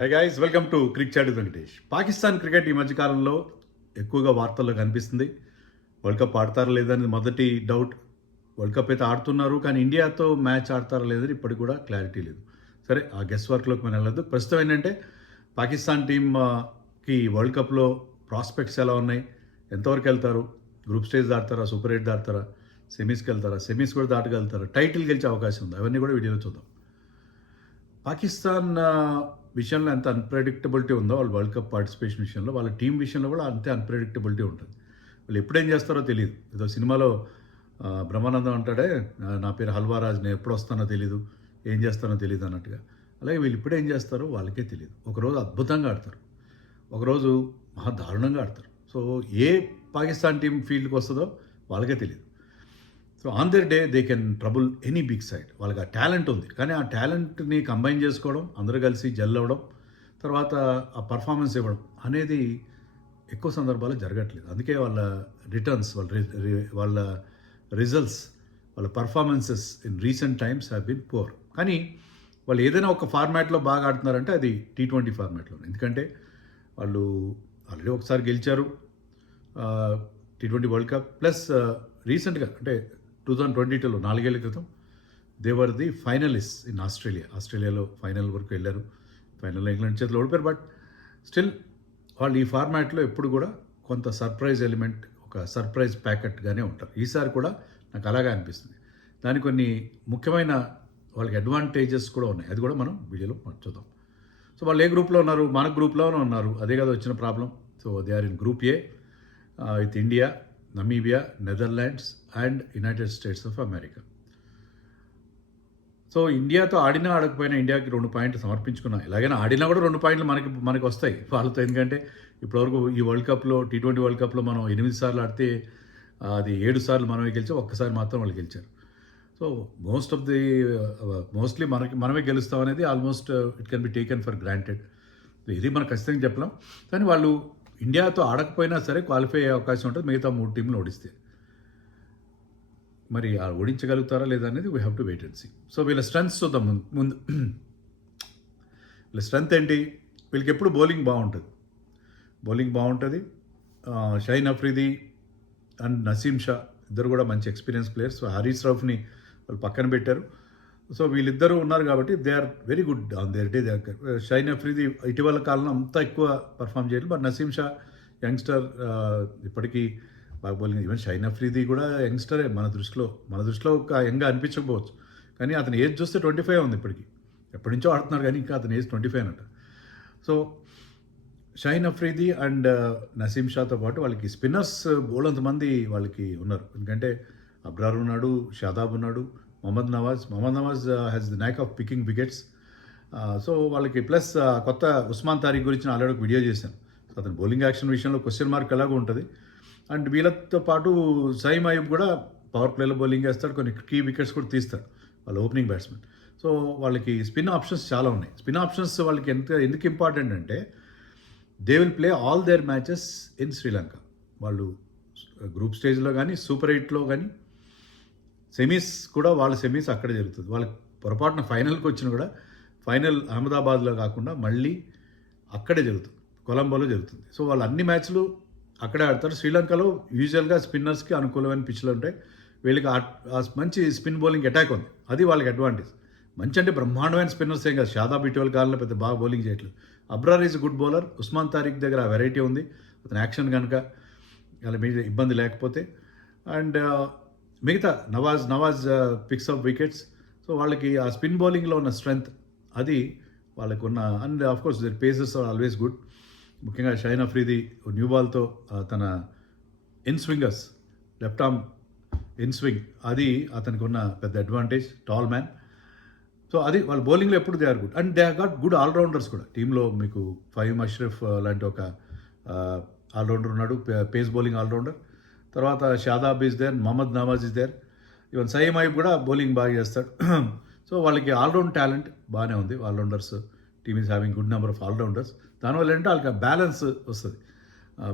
High guys, welcome to cric chat Venkatesh. Pakistan cricket ఈ మధ్యకాలంలో ఎక్కువగా వార్తల్లో కనిపిస్తుంది. వరల్డ్ కప్ ఆడతారా లేదని మొదటి డౌట్. వరల్డ్ కప్ అయితే ఆడుతున్నారు, కానీ ఇండియాతో మ్యాచ్ ఆడతారా లేదని ఇప్పటికి కూడా క్లారిటీ లేదు. సరే, ఆ గెస్ వర్క్లోకి మనం వెళ్ళదు. ప్రస్తుతం ఏంటంటే పాకిస్తాన్ టీంకి వరల్డ్ కప్లో ప్రాస్పెక్ట్స్ ఎలా ఉన్నాయి, ఎంతవరకు వెళ్తారు, గ్రూప్ స్టేజ్ దాటుతారా, సూపర్ 8 దాటుతారా, సెమీస్కి వెళ్తారా, సెమీస్ కూడా దాటగలుగుతారా, టైటిల్ గెలిచే అవకాశం ఉంది, అవన్నీ కూడా వీడియోలో చూద్దాం. పాకిస్తాన్ విషయంలో ఎంత అన్ప్రెడిక్టబిలిటీ ఉందో వాళ్ళ వరల్డ్ కప్ పార్టిసిపేషన్ విషయంలో, వాళ్ళ టీం విషయంలో కూడా అంతే అన్ప్రెడిక్టబిలిటీ ఉంటుంది. వాళ్ళు ఎప్పుడేం చేస్తారో తెలియదు. ఏదో సినిమాలో బ్రహ్మానందం అంటాడే, నా పేరు హల్వారాజ్, నేను ఎప్పుడు వస్తానో తెలీదు, ఏం చేస్తానో తెలియదు అన్నట్టుగా. అలాగే వీళ్ళు ఇప్పుడు ఏం చేస్తారో వాళ్ళకే తెలియదు. ఒకరోజు అద్భుతంగా ఆడతారు, ఒకరోజు మహా దారుణంగా ఆడతారు. సో ఏ పాకిస్తాన్ టీం ఫీల్డ్కి వస్తుందో వాళ్ళకే తెలియదు. So on their day they can trouble any big side. వాళ్ళకి ఆ టాలెంట్ ఉంది, కానీ ఆ టాలెంట్ని కంబైన్ చేసుకోవడం, అందరూ కలిసి జెల్ అవ్వడం, తర్వాత ఆ పర్ఫార్మెన్స్ ఇవ్వడం అనేది ఎక్కువ సందర్భాల్లో జరగట్లేదు. అందుకే వాళ్ళ రిటర్న్స్, వాళ్ళ రిజల్ట్స్, వాళ్ళ performances in recent times have been poor. కానీ వాళ్ళు ఏదైనా ఒక ఫార్మాట్లో బాగా ఆడుతున్నారంటే అది T20 ఫార్మాట్లో. ఎందుకంటే వాళ్ళు ఆల్రెడీ ఒకసారి గెలిచారు T20 వరల్డ్ కప్, ప్లస్ రీసెంట్గా అంటే 2022లో 4 ఏళ్ల క్రితం దేవర్ ది ఫైనలిస్ట్ ఇన్ ఆస్ట్రేలియాలో ఫైనల్ వరకు వెళ్ళారు. ఫైనల్లో ఇంగ్లాండ్ చేతిలో ఓడిపోయారు. బట్ స్టిల్ వాళ్ళు ఈ ఫార్మాట్లో ఎప్పుడు కూడా కొంత సర్ప్రైజ్ ఎలిమెంట్, ఒక సర్ప్రైజ్ ప్యాకెట్గానే ఉంటారు. ఈసారి కూడా నాకు అలాగే అనిపిస్తుంది. దానికి కొన్ని ముఖ్యమైన వాళ్ళకి అడ్వాంటేజెస్ కూడా ఉన్నాయి, అది కూడా మనం వీడియోలో చూద్దాం. సో వాళ్ళు ఏ గ్రూప్లో ఉన్నారు, మన గ్రూప్లోనే ఉన్నారు, అదే కదా వచ్చిన problem. So they are in group A with India, Namibia, Netherlands and United States of America. So ఇండియాతో ఆడినా ఆడకపోయినా ఇండియాకి 2 పాయింట్లు సమర్పించుకున్నాం. ఎలాగైనా ఆడినా కూడా 2 పాయింట్లు మనకి వస్తాయి వాళ్ళతో. ఎందుకంటే ఇప్పటివరకు ఈ వరల్డ్ కప్లో, T20 వరల్డ్ కప్లో మనం 8 సార్లు ఆడితే అది 7 సార్లు మనమే గెలిచాం, ఒక్కసారి మాత్రం వాళ్ళు గెలిచారు. సో మోస్ట్లీ మనమే గెలుస్తాం అనేది almost it can be taken for granted. ఇది మనం ఖచ్చితంగా చెప్పలేం. కానీ వాళ్ళు ఇండియాతో ఆడకపోయినా సరే క్వాలిఫై అయ్యే అవకాశం ఉంటుంది మిగతా 3 టీంలు ఓడిస్తే. మరి ఓడించగలుగుతారా లేదా అనేది we have to wait and see. So వీళ్ళ స్ట్రెంగ్స్ చూద్దాం ముందు. వీళ్ళ స్ట్రెంగ్త్ ఏంటి? వీళ్ళకి ఎప్పుడు బౌలింగ్ బాగుంటుంది. షైన్ అఫ్రిది అండ్ నసీం షా ఇద్దరు కూడా మంచి ఎక్స్పీరియన్స్ ప్లేయర్స్. సో హరీష్ రౌఫ్ని వాళ్ళు పక్కన పెట్టారు. సో వీళ్ళిద్దరూ ఉన్నారు కాబట్టి they are very good on their day. Shaheen Afridi ఇటీవల కాలంలో అంతా ఎక్కువ పర్ఫామ్ చేయలేదు. బట్ నసీం షా యంగ్స్టర్, ఇప్పటికీ బాగా బౌలింగ్. ఈవెన్ షైన్ అఫ్రిది కూడా యంగ్స్టరే మన దృష్టిలో ఒక యంగ్గా అనిపించకపోవచ్చు, కానీ అతని ఏజ్ చూస్తే 25 ఉంది ఇప్పటికీ. ఎప్పటి నుంచో ఆడుతున్నారు, కానీ ఇంకా అతని ఏజ్ 25 అంట. సో షైన్ అఫ్రిది అండ్ నసీం షాతో పాటు వాళ్ళకి స్పిన్నర్స్ బోలంతమంది వాళ్ళకి ఉన్నారు. ఎందుకంటే అబ్రార్ ఉన్నాడు, షాదాబ్ ఉన్నాడు, Mohammad Nawaz has the knack of picking wickets. So వాళ్ళకి ప్లస్ కొత్త ఉస్మాన్ తారిక్ గురించి ఆల్రెడీ ఒక వీడియో చేశాను. సో అతని బౌలింగ్ యాక్షన్ విషయంలో క్వశ్చన్ మార్క్ ఎలాగో ఉంటుంది. అండ్ వీళ్ళతో పాటు సైమ్ అయూబ్ కూడా పవర్ ప్లేలో బౌలింగ్ వేస్తాడు, కొన్ని కీ వికెట్స్ కూడా తీస్తాడు వాళ్ళ ఓపెనింగ్ బ్యాట్స్మెన్. సో వాళ్ళకి స్పిన్ ఆప్షన్స్ చాలా ఉన్నాయి. స్పిన్ ఆప్షన్స్ వాళ్ళకి ఎందుకు ఇంపార్టెంట్ అంటే they will play all their matches in Sri Lanka. వాళ్ళు గ్రూప్ స్టేజ్లో కానీ, సూపర్ 8లో కానీ, సెమీస్ కూడా వాళ్ళ సెమీస్ అక్కడే జరుగుతుంది. వాళ్ళకి పొరపాటున ఫైనల్కి వచ్చిన కూడా ఫైనల్ అహ్మదాబాద్లో కాకుండా మళ్ళీ అక్కడే జరుగుతుంది, కొలంబోలో జరుగుతుంది. సో వాళ్ళు అన్ని మ్యాచ్లు అక్కడే ఆడతారు. శ్రీలంకలో యూజువల్గా స్పిన్నర్స్కి అనుకూలమైన పిచ్లు ఉంటాయి. వీళ్ళకి మంచి స్పిన్ బౌలింగ్ అటాక్ ఉంది, అది వాళ్ళకి అడ్వాంటేజ్. మంచి అంటే బ్రహ్మాండమైన స్పిన్నర్స్ ఏం కాదు. షాదాబ్ ఇటీవల కాలంలో పెద్ద బాగా బౌలింగ్ చేయట్లేదు. Abrar is good bowler. Usman Tariq దగ్గర వెరైటీ ఉంది, అతని యాక్షన్ కనుక వాళ్ళ మీద ఇబ్బంది లేకపోతే. అండ్ మిగతా Nawaz picks of wickets. So వాళ్ళకి ఆ స్పిన్ బౌలింగ్లో ఉన్న స్ట్రెంగ్త్ అది వాళ్ళకు ఉన్న. And of course their paces are always good. ముఖ్యంగా షైన్ అఫ్రిది న్యూ బాల్తో తన in swingers, left arm in swing, అది అతనికి ఉన్న పెద్ద అడ్వాంటేజ్. Tall man. సో అది వాళ్ళ బౌలింగ్లో ఎప్పుడు they are good. And they got good all rounders కూడా టీంలో. మీకు ఫహీమ్ అష్రఫ్ లాంటి ఒక ఆల్రౌండర్ ఉన్నాడు, పేస్ బౌలింగ్ ఆల్రౌండర్. తర్వాత Shadab is there, Mohammad Nawaz is there, even Saim Ayub కూడా బౌలింగ్ బాగా చేస్తాడు. సో వాళ్ళకి ఆల్రౌండ్ టాలెంట్ బాగానే ఉంది. All rounders team is having good number of all rounders. దానివల్ల ఏంటంటే వాళ్ళకి బ్యాలెన్స్ వస్తుంది,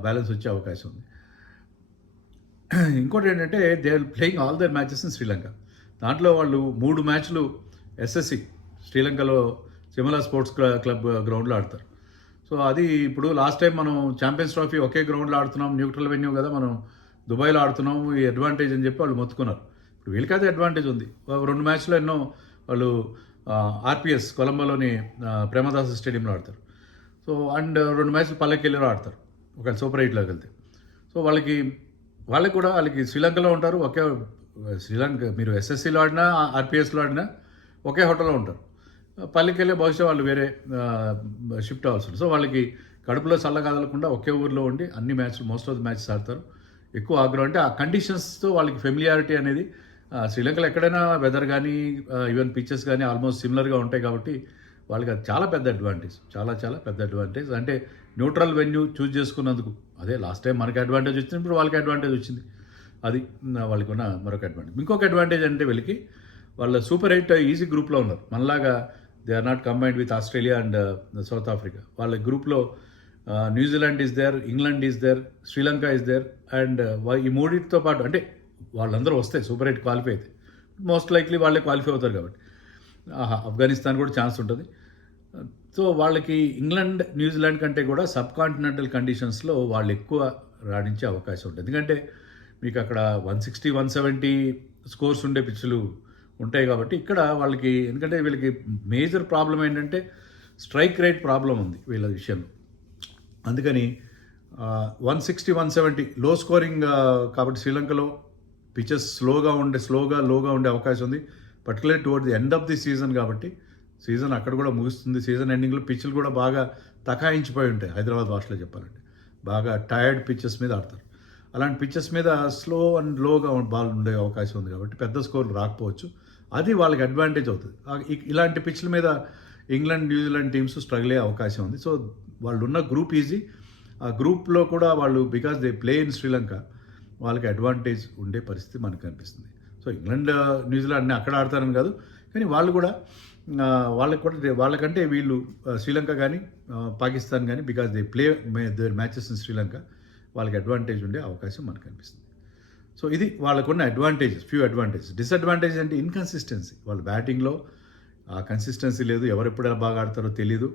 బ్యాలెన్స్ వచ్చే అవకాశం ఉంది. ఇంకోటి ఏంటంటే they are playing all their matches in Sri Lanka. దాంట్లో వాళ్ళు 3 మ్యాచ్లు SSC శ్రీలంకలో సిమలా స్పోర్ట్స్ క్లబ్ గ్రౌండ్లో ఆడతారు. సో అది ఇప్పుడు లాస్ట్ టైం మనం ఛాంపియన్స్ ట్రోఫీ ఒకే గ్రౌండ్లో ఆడుతున్నాం, న్యూట్రల్ వెన్యూ కదా, మనం దుబాయ్లో ఆడుతున్నాం, ఈ అడ్వాంటేజ్ అని చెప్పి వాళ్ళు మొత్తుకున్నారు. ఇప్పుడు వీళ్ళకైతే అడ్వాంటేజ్ ఉంది. 2 మ్యాచ్లో ఎన్నో వాళ్ళు ఆర్పిఎస్ కొలంబోలోని ప్రేమదాస్ స్టేడియంలో ఆడతారు. సో అండ్ 2 మ్యాచ్లు పల్లెకెళ్ళిలో ఆడతారు ఒకవేళ సూపర్ 8లోకి వెళ్తే. సో వాళ్ళకి కూడా శ్రీలంకలో ఉంటారు, ఒకే శ్రీలంక మీరు ఎస్ఎస్సిలో ఆడినా ఆర్పిఎస్లో ఆడినా ఒకే హోటల్లో ఉంటారు. పల్లెకెళ్ళే బహుశా వాళ్ళు వేరే షిఫ్ట్ అవ్వాల్సి ఉంటుంది. సో వాళ్ళకి కడుపులో చల్లగాదలకుండా ఒకే ఊర్లో ఉండి అన్ని మ్యాచ్లు మోస్ట్ ఆఫ్ ది మ్యాచెస్ ఆడతారు. ఎక్కువ ఆగ్రహం అంటే ఆ కండిషన్స్తో వాళ్ళకి ఫెమిలియారిటీ అనేది శ్రీలంకలో ఎక్కడైనా వెదర్ కానీ ఈవెన్ పిచెస్ కానీ ఆల్మోస్ట్ సిమిలర్గా ఉంటాయి కాబట్టి వాళ్ళకి అది చాలా పెద్ద అడ్వాంటేజ్, చాలా చాలా పెద్ద అడ్వాంటేజ్. అంటే న్యూట్రల్ వెన్యూ చూస్ చేసుకున్నందుకు అదే లాస్ట్ టైం మనకి అడ్వాంటేజ్ వచ్చింది, ఇప్పుడు వాళ్ళకి అడ్వాంటేజ్ వచ్చింది. అది వాళ్ళకి ఉన్న మరొక అడ్వాంటేజ్. ఇంకొక అడ్వాంటేజ్ అంటే వీళ్ళకి వాళ్ళ సూపర్ 8 ఈజీ గ్రూప్లో ఉన్నారు. మనలాగా they are not combined with Australia and South Africa. వాళ్ళ గ్రూప్లో New Zealand is there, England is there, Sri Lanka is there and ఈ మూడింటితో పాటు అంటే వాళ్ళందరూ వస్తే సూపర్ 8 క్వాలిఫై అయితే మోస్ట్ లైక్లీ వాళ్ళే క్వాలిఫై అవుతారు కాబట్టి ఆఫ్ఘనిస్తాన్ కూడా ఛాన్స్ ఉంటుంది. సో వాళ్ళకి ఇంగ్లాండ్ న్యూజిలాండ్ కంటే కూడా సబ్ కాంటినెంటల్ కండిషన్స్లో వాళ్ళు ఎక్కువ రాణించే అవకాశం ఉంటుంది. ఎందుకంటే మీకు అక్కడ 160, 170 స్కోర్స్ ఉండే పిచ్చులు ఉంటాయి కాబట్టి ఇక్కడ వాళ్ళకి, ఎందుకంటే వీళ్ళకి మేజర్ ప్రాబ్లం ఏంటంటే స్ట్రైక్ రేట్ ప్రాబ్లం ఉంది వీళ్ళ విషయంలో. అందుకని 160, 170 లో స్కోరింగ్ కాబట్టి శ్రీలంకలో పిచెస్ లోగా ఉండే అవకాశం ఉంది. Particular towards the end of the season కాబట్టి సీజన్ అక్కడ కూడా ముగుస్తుంది. సీజన్ ఎండింగ్లో పిచ్లు కూడా బాగా తకాయించిపోయి ఉంటాయి. హైదరాబాద్ భాషలో చెప్పాలంటే బాగా టైర్డ్ పిచ్చెస్ మీద ఆడతారు. అలాంటి పిచ్చెస్ మీద స్లో అండ్ లోగా బాల్ ఉండే అవకాశం ఉంది కాబట్టి పెద్ద స్కోర్లు రాకపోవచ్చు. అది వాళ్ళకి అడ్వాంటేజ్ అవుతుంది. ఇలాంటి పిచ్ల మీద ఇంగ్లాండ్ న్యూజిలాండ్ టీమ్స్ స్ట్రగుల్ అయ్యే అవకాశం ఉంది. సో వాళ్ళు ఉన్న గ్రూప్ ఈజీ. ఆ గ్రూప్లో కూడా వాళ్ళు because they play in Sri Lanka వాళ్ళకి అడ్వాంటేజ్ ఉండే పరిస్థితి మనకు కనిపిస్తుంది. సో ఇంగ్లాండ్ న్యూజిలాండ్ని అక్కడ ఆడతారని కాదు, కానీ వాళ్ళకంటే వీళ్ళు శ్రీలంక కానీ పాకిస్తాన్ కానీ because they play their matches in Sri Lanka వాళ్ళకి అడ్వాంటేజ్ ఉండే అవకాశం మనకు కనిపిస్తుంది. సో ఇది వాళ్ళకున్న ఫ్యూ అడ్వాంటేజెస్. డిసడ్వాంటేజ్ అంటే ఇన్కన్సిస్టెన్సీ. వాళ్ళ బ్యాటింగ్లో ఆ కన్సిస్టెన్సీ లేదు, ఎవరెప్పుడు ఎలా బాగా ఆడతారో తెలీదు.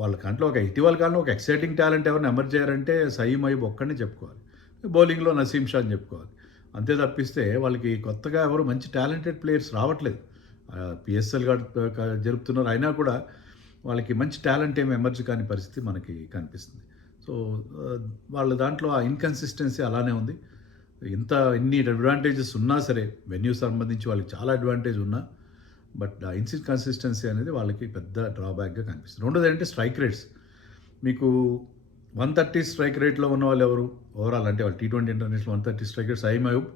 వాళ్ళ కంట్లో ఇటీవల కాలంలో ఒక ఎక్సైటింగ్ టాలెంట్ ఎవరిని ఎమర్జ్ చేయారంటే సయీం అయ్యూబ్ ఒక్కడిని చెప్పుకోవాలి. బౌలింగ్లో నసీం షా అని చెప్పుకోవాలి. అంతే తప్పిస్తే వాళ్ళకి కొత్తగా ఎవరు మంచి టాలెంటెడ్ ప్లేయర్స్ రావట్లేదు. పిఎస్ఎల్ జరుపుతున్నారు, అయినా కూడా వాళ్ళకి మంచి టాలెంట్ ఏమి ఎమర్జ్ కాని పరిస్థితి మనకి కనిపిస్తుంది. సో వాళ్ళ దాంట్లో ఆ ఇన్కన్సిస్టెన్సీ అలానే ఉంది. ఇన్ని అడ్వాంటేజెస్ ఉన్నా సరే, వెన్యూ సంబంధించి వాళ్ళకి చాలా అడ్వాంటేజ్ ఉన్నా, బట్ ఆ ఇన్కన్సిస్టెన్సీ అనేది వాళ్ళకి పెద్ద డ్రాబ్యాక్గా కనిపిస్తుంది. రెండోది ఏంటంటే స్ట్రైక్ రేట్స్. మీకు 130 స్ట్రైక్ రేట్లో ఉన్న వాళ్ళు ఎవరు ఓవరాల్ అంటే వాళ్ళు T20 international 130 strike rate Saim Ayub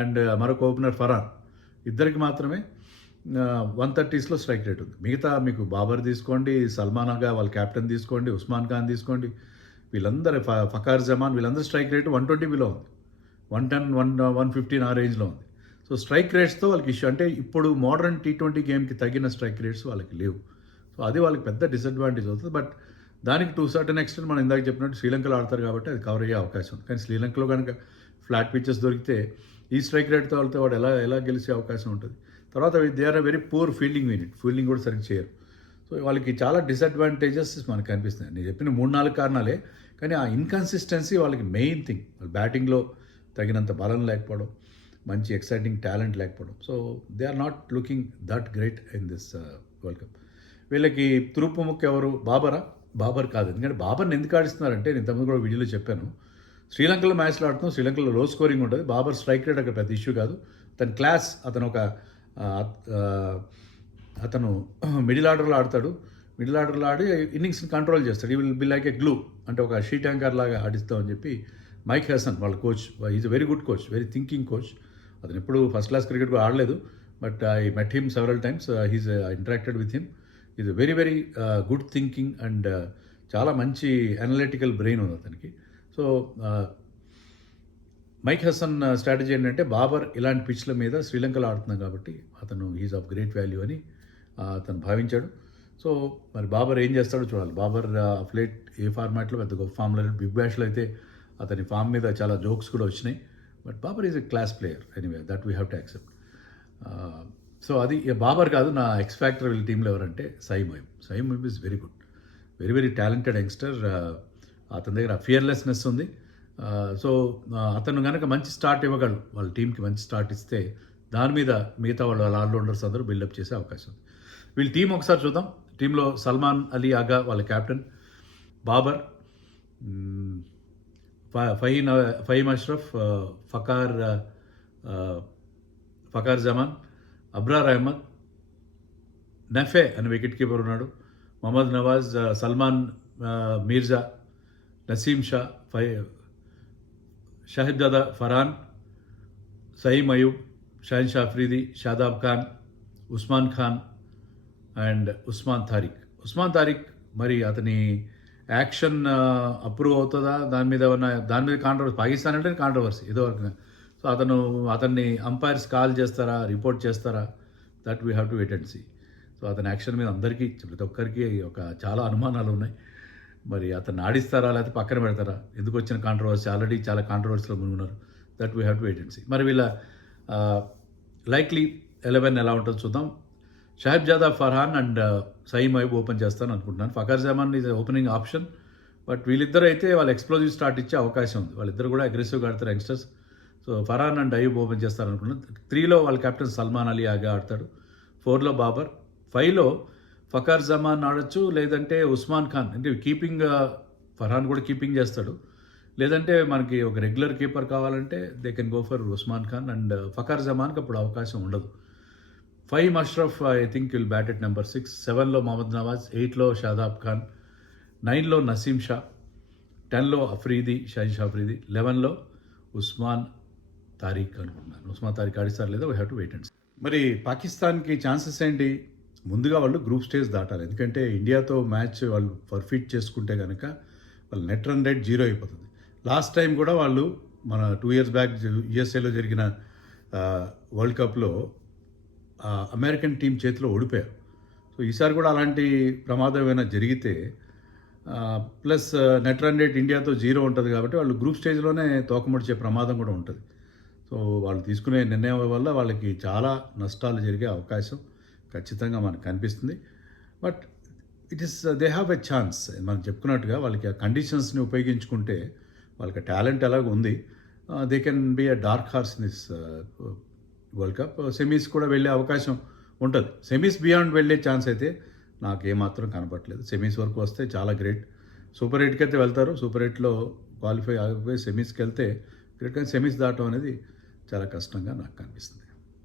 and మరొక ఓపెనర్ ఫర్హాన్, ఇద్దరికి మాత్రమే 130స్లో స్ట్రైక్ రేట్ ఉంది. మిగతా మీకు బాబర్ తీసుకోండి, సల్మాన్ ఆగా వాళ్ళ కెప్టెన్ తీసుకోండి, ఉస్మాన్ ఖాన్ తీసుకోండి, వీళ్ళందరూ ఫకార్ జమాన్, వీళ్ళందరూ స్ట్రైక్ రేటు 120 బిలో ఉంది, 110, 115 ఆ రేంజ్లో ఉంది. సో స్ట్రైక్ రేట్స్తో వాళ్ళకి ఇష్యూ. అంటే ఇప్పుడు మోడర్న్ T20 గేమ్కి తగిన స్ట్రైక్ రేట్స్ వాళ్ళకి లేవు. సో అది వాళ్ళకి పెద్ద డిసడ్వాంటేజ్ అవుతుంది. బట్ దానికి టు సర్టన్ ఎక్స్టెంట్ మనం ఇందాక చెప్పినట్టు శ్రీలంకలో ఆడతారు కాబట్టి అది కవర్ అయ్యే అవకాశం ఉంది. కానీ శ్రీలంకలో కనుక ఫ్లాట్ పిచెస్ దొరికితే ఈ స్ట్రైక్ రేట్తో వెళ్తే వాడు ఎలా గెలిచే అవకాశం ఉంటుంది. తర్వాత they are very poor fielding unit, fielding కూడా సరిగ్గా చేయరు. సో వాళ్ళకి చాలా డిసడ్వాంటేజెస్ మనకు కనిపిస్తున్నాయి. నేను చెప్పిన 3-4 కారణాలే, కానీ ఆ ఇన్కన్సిస్టెన్సీ వాళ్ళకి మెయిన్ థింగ్. వాళ్ళ బ్యాటింగ్లో తగినంత బలం లేకపోవడం, మంచి ఎక్సైటింగ్ టాలెంట్ లేకపోవడం. So they are not looking that great in this World Cup. వీళ్ళకి తురుపు ముక్క ఎవరు? బాబర్ కాదు. ఎందుకంటే బాబర్ని ఎందుకు ఆడిస్తున్నారంటే, నేను ఇంతకుముందు కూడా వీడియోలో చెప్పాను, శ్రీలంకలో మ్యాచ్లో ఆడుతున్నాం, శ్రీలంకలో లో స్కోరింగ్ ఉంటుంది. బాబర్ స్ట్రైక్ రేట్ అక్కడ పెద్ద ఇష్యూ కాదు. తన క్లాస్, అతను మిడిల్ ఆర్డర్లో ఆడతాడు. మిడిల్ ఆర్డర్లో ఆడి ఇన్నింగ్స్ని కంట్రోల్ చేస్తాడు. ఈ will be like A glue, అంటే ఒక షీట్ యాంకర్ లాగా ఆడిస్తామని చెప్పి మైక్ హసన్ వాళ్ళ coach, is a very good coach, very thinking coach. అతను ఎప్పుడు ఫస్ట్ క్లాస్ క్రికెట్ కూడా ఆడలేదు, but I met him several times, he's interacted with him. Is very very good thinking and చాలా మంచి analytical brain ఉంది అతనికి. So mic Hasan strategy ఏంటంటే, బాబర్ ఇలాంటి పిచ్ల మీద శ్రీలంకలో ఆడుతున్నాం కాబట్టి అతను ఈజ్ ఆఫ్ గ్రేట్ వాల్యూ అని అతను భావించాడు. సో మరి బాబర్ ఏం చేస్తాడో చూడాలి. బాబర్ ఫ్లేట్ ఏ ఫార్మాట్లో పెద్ద గొప్ప ఫామ్లో, బిగ్ బ్యాష్లో అయితే అతని ఫామ్ మీద చాలా జోక్స్ కూడా వచ్చినాయి. But Babar is a class player anyway, that we have to accept. So అది బాబర్ కాదు, నా ఎక్స్ ఫ్యాక్టర్ వీళ్ళ టీంలో ఎవరంటే Saim Ayub is very good, very very talented youngster. అతని దగ్గర ఫియర్లెస్నెస్ ఉంది. సో అతను కనుక మంచి స్టార్ట్ ఇవ్వగలడు, వాళ్ళ టీంకి మంచి స్టార్ట్ ఇస్తే దాని మీద మిగతా వాళ్ళు ఆల్రౌండర్స్ అందరూ బిల్డప్ చేసే అవకాశం ఉంది. వీళ్ళ టీం ఒకసారి చూద్దాం. టీంలో సల్మాన్ అలీ ఆగా వాళ్ళ కెప్టెన్, బాబర్, ఫహీమ్ అష్రఫ్, ఫకార్ జమాన్, అబ్రార్ అహ్మద్, నఫే అని వికెట్ కీపర్ ఉన్నాడు, మొహమ్మద్ నవాజ్, సల్మాన్ మీర్జా, నసీం షా, షాహిబ్జాదా ఫరాన్, సయీం అయూబ్, షాహిన్ షా అఫ్రీది, షాదాబ్ ఖాన్, ఉస్మాన్ ఖాన్ అండ్ ఉస్మాన్ తారిక్. మరి అతని యాక్షన్ అప్రూవ్ అవుతుందా, దాని మీద కాంట్రవర్సీ, పాకిస్తాన్ అంటే కాంట్రవర్సీ ఏదో రకంగా. సో అతన్ని అంపైర్స్ కాల్ చేస్తారా, రిపోర్ట్ చేస్తారా, that we have to wait and see. So అతని యాక్షన్ మీద అందరికీ, ప్రతి ఒక్కరికి చాలా అనుమానాలు ఉన్నాయి. మరి అతన్ని ఆడిస్తారా లేకపోతే పక్కన పెడతారా, ఎందుకు వచ్చిన కాంట్రవర్సీ, ఆల్రెడీ చాలా కాంట్రవర్సీలో మునుగున్నారు. That we have to wait and see. మరి వీళ్ళ లైక్లీ 11 ఎలా ఉంటుందో చూద్దాం. షాహిబ్జాదా ఫర్హాన్ అండ్ సయీం అయూబ్ ఓపెన్ చేస్తాను అనుకుంటున్నాను. Fakhar Zaman is opening option, but వీళ్ళిద్దరూ అయితే వాళ్ళు ఎక్స్ప్లోజివ్ స్టార్ట్ ఇచ్చే అవకాశం ఉంది. వాళ్ళిద్దరు కూడా అగ్రెసివ్గా ఆడతారు youngsters. So Farhan and Ayub open చేస్తారు అనుకుంటున్నాను. 3లో వాళ్ళ కెప్టెన్ సల్మాన్ అలీ ఆగా ఆడతాడు, 4లో బాబర్, 5లో ఫకర్ జమాన్ ఆడొచ్చు, లేదంటే ఉస్మాన్ ఖాన్. అంటే కీపింగ్, ఫర్హాన్ కూడా కీపింగ్ చేస్తాడు. లేదంటే మనకి ఒక రెగ్యులర్ కీపర్ కావాలంటే they can go for Usman Khan and Fakhar జమాన్కి అప్పుడు అవకాశం ఉండదు. Faheem Ashraf I think will bat at number 6, 7లో మొహమ్మద్ నవాజ్, 8లో షాదాబ్ ఖాన్, 9లో నసీం షా, 10లో షాహిన్ షా అఫ్రీది, 11లో ఉస్మాన్ తారిక్ అనుకుంటున్నాను. ఉస్మాన్ తారిక్ ఆడిస్తారు లేదా, we have to wait and see. మరి పాకిస్తాన్కి ఛాన్సెస్ ఏంటి? ముందుగా వాళ్ళు గ్రూప్ స్టేజ్ దాటాలి. ఎందుకంటే ఇండియాతో మ్యాచ్ వాళ్ళు పర్ఫీట్ చేసుకుంటే కనుక వాళ్ళ నెట్ రన్ రేట్ 0 అయిపోతుంది. లాస్ట్ టైం కూడా వాళ్ళు మన 2 years బ్యాక్ యుఎస్ఏలో జరిగిన వరల్డ్ కప్లో అమెరికన్ టీం చేతిలో ఓడిపోయారు. సో ఈసారి కూడా అలాంటి ప్రమాదం ఏమైనా జరిగితే ప్లస్ నెట్ రన్ రేట్ ఇండియాతో 0 ఉంటుంది కాబట్టి వాళ్ళు గ్రూప్ స్టేజ్లోనే తోకముడిచే ప్రమాదం కూడా ఉంటుంది. సో వాళ్ళు తీసుకునే నిర్ణయం వల్ల వాళ్ళకి చాలా నష్టాలు జరిగే అవకాశం ఖచ్చితంగా మనకు కనిపిస్తుంది. But they have a chance. మనం చెప్పుకున్నట్టుగా వాళ్ళకి ఆ కండిషన్స్ని ఉపయోగించుకుంటే వాళ్ళకి టాలెంట్ ఎలాగ ఉంది, they can be a dark horse in this World cup. Semis కూడా వెళ్ళే అవకాశం ఉంటుంది. సెమీస్ బియాండ్ వెళ్ళే ఛాన్స్ అయితే నాకు ఏమాత్రం కనపట్లేదు. సెమీస్ వరకు వస్తే చాలా గ్రేట్. సూపర్ 8కి అయితే వెళ్తారు, సూపర్ 8లో క్వాలిఫై అయిపోయి సెమీస్కి వెళ్తే గ్రేట్. కానీ సెమీస్ దాటం అనేది చాలా కష్టంగా నాకు కనిపిస్తుంది.